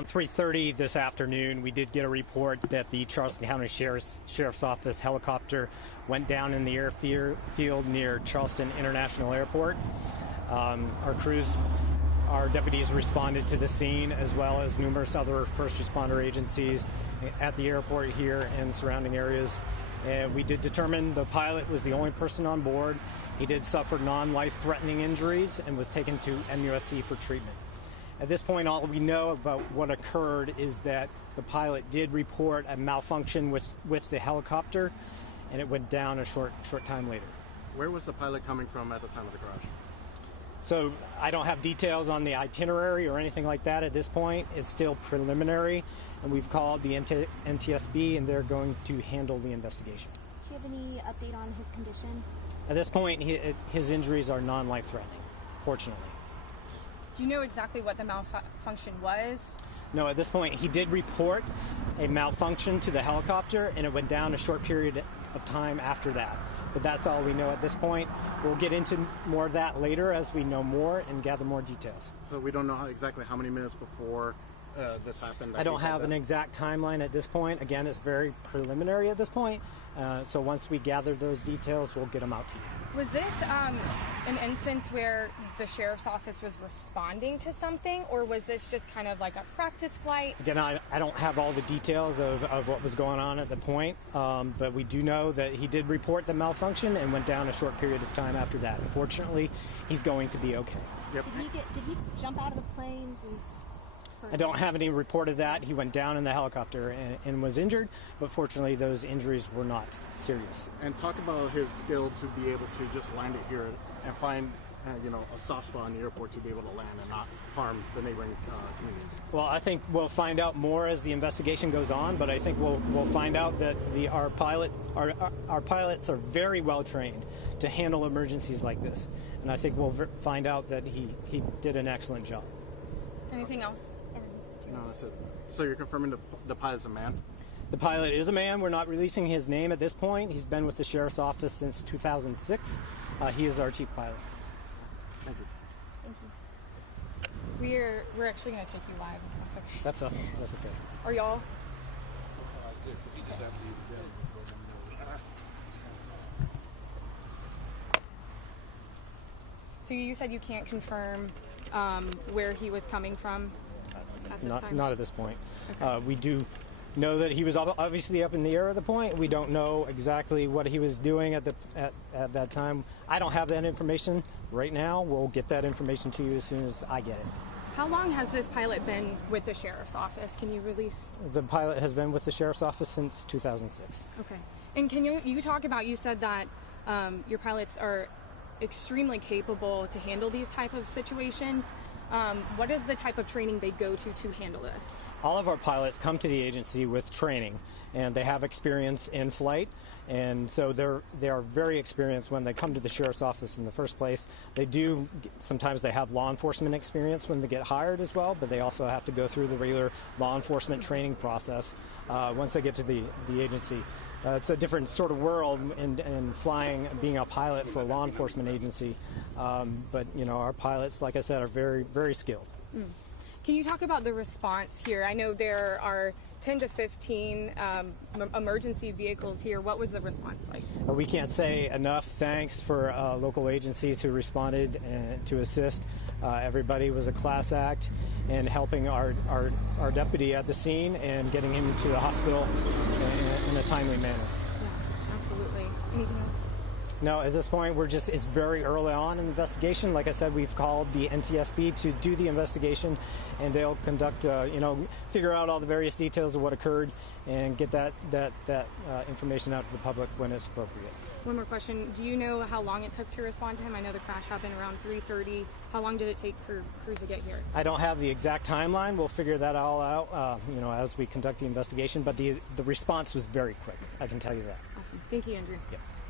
Around 3:30 this afternoon, we did get a report that the Charleston County Sheriff's Office helicopter went down in the airfield near Charleston International Airport. Our deputies responded to the scene, as well as numerous other first responder agencies at the airport here and surrounding areas. And we did determine the pilot was the only person on board. He did suffer non-life-threatening injuries and was taken to MUSC for treatment. At this point, all we know about what occurred is that the pilot did report a malfunction with the helicopter, and it went down a short time later. Where was the pilot coming from at the time of the crash? So I don't have details on the itinerary or anything like that at this point. It's still preliminary, and we've called the NTSB, and they're going to handle the investigation. Do you have any update on his condition? At this point, his injuries are non-life-threatening, fortunately. Do you know exactly what the malfunction was? No, at this point, he did report a malfunction to the helicopter, and it went down a short period of time after that. But that's all we know at this point. We'll get into more of that later as we know more and gather more details. So we don't know exactly how many minutes before this happened? I don't have an exact timeline at this point. Again, it's very preliminary at this point. So once we gather those details, we'll get them out to you. Was this an instance where the sheriff's office was responding to something, or was this just kind of like a practice flight? Again, I don't have all the details of what was going on at the point, but we do know that he did report the malfunction and went down a short period of time after that. Fortunately, he's going to be okay. Yep. Did he jump out of the plane? I don't have any report of that. He went down in the helicopter and was injured, but fortunately those injuries were not serious. And talk about his skill to be able to just land it here and find a soft spot in the airport to be able to land and not harm the neighboring communities. Well, I think we'll find out more as the investigation goes on, but I think we'll find out that our pilots are very well trained to handle emergencies like this, and I think we'll find out that he did an excellent job. Anything else? No, that's it. So you're confirming the pilot's a man? The pilot is a man. We're not releasing his name at this point. He's been with the Sheriff's Office since 2006. He is our chief pilot. Thank you. Thank you. We're actually going to take you live. If that's okay. That's okay. Are y'all? So you said you can't confirm where he was coming from? Not at this point. Okay. We do know that he was obviously up in the air at the point. We don't know exactly what he was doing at that time. I don't have that information right now. We'll get that information to you as soon as I get it. How long has this pilot been with the sheriff's office? Can you release? The pilot has been with the sheriff's office since 2006. Okay. And can you talk about, you said that your pilots are extremely capable to handle these type of situations. What is the type of training they go to handle this? All of our pilots come to the agency with training, and they have experience in flight, and so they are very experienced when they come to the sheriff's office in the first place. Sometimes they have law enforcement experience when they get hired as well, but they also have to go through the regular law enforcement training process once they get to the agency. It's a different sort of world in flying, being a pilot for a law enforcement agency. But our pilots, like I said, are very, very skilled. Can you talk about the response here? I know there are 10 to 15 emergency vehicles here. What was the response like? We can't say enough thanks for local agencies who responded to assist. Everybody was a class act in helping our deputy at the scene and getting him to the hospital in a timely manner. Yeah, absolutely. Anything else? No, at this point, it's very early on in the investigation. Like I said, we've called the NTSB to do the investigation, and they'll conduct, figure out all the various details of what occurred and get that information out to the public when it's appropriate. One more question. Do you know how long it took to respond to him? I know the crash happened around 3:30. How long did it take for crews to get here? I don't have the exact timeline. We'll figure that all out, as we conduct the investigation, but the response was very quick. I can tell you that. Awesome. Thank you, Andrew. Yeah.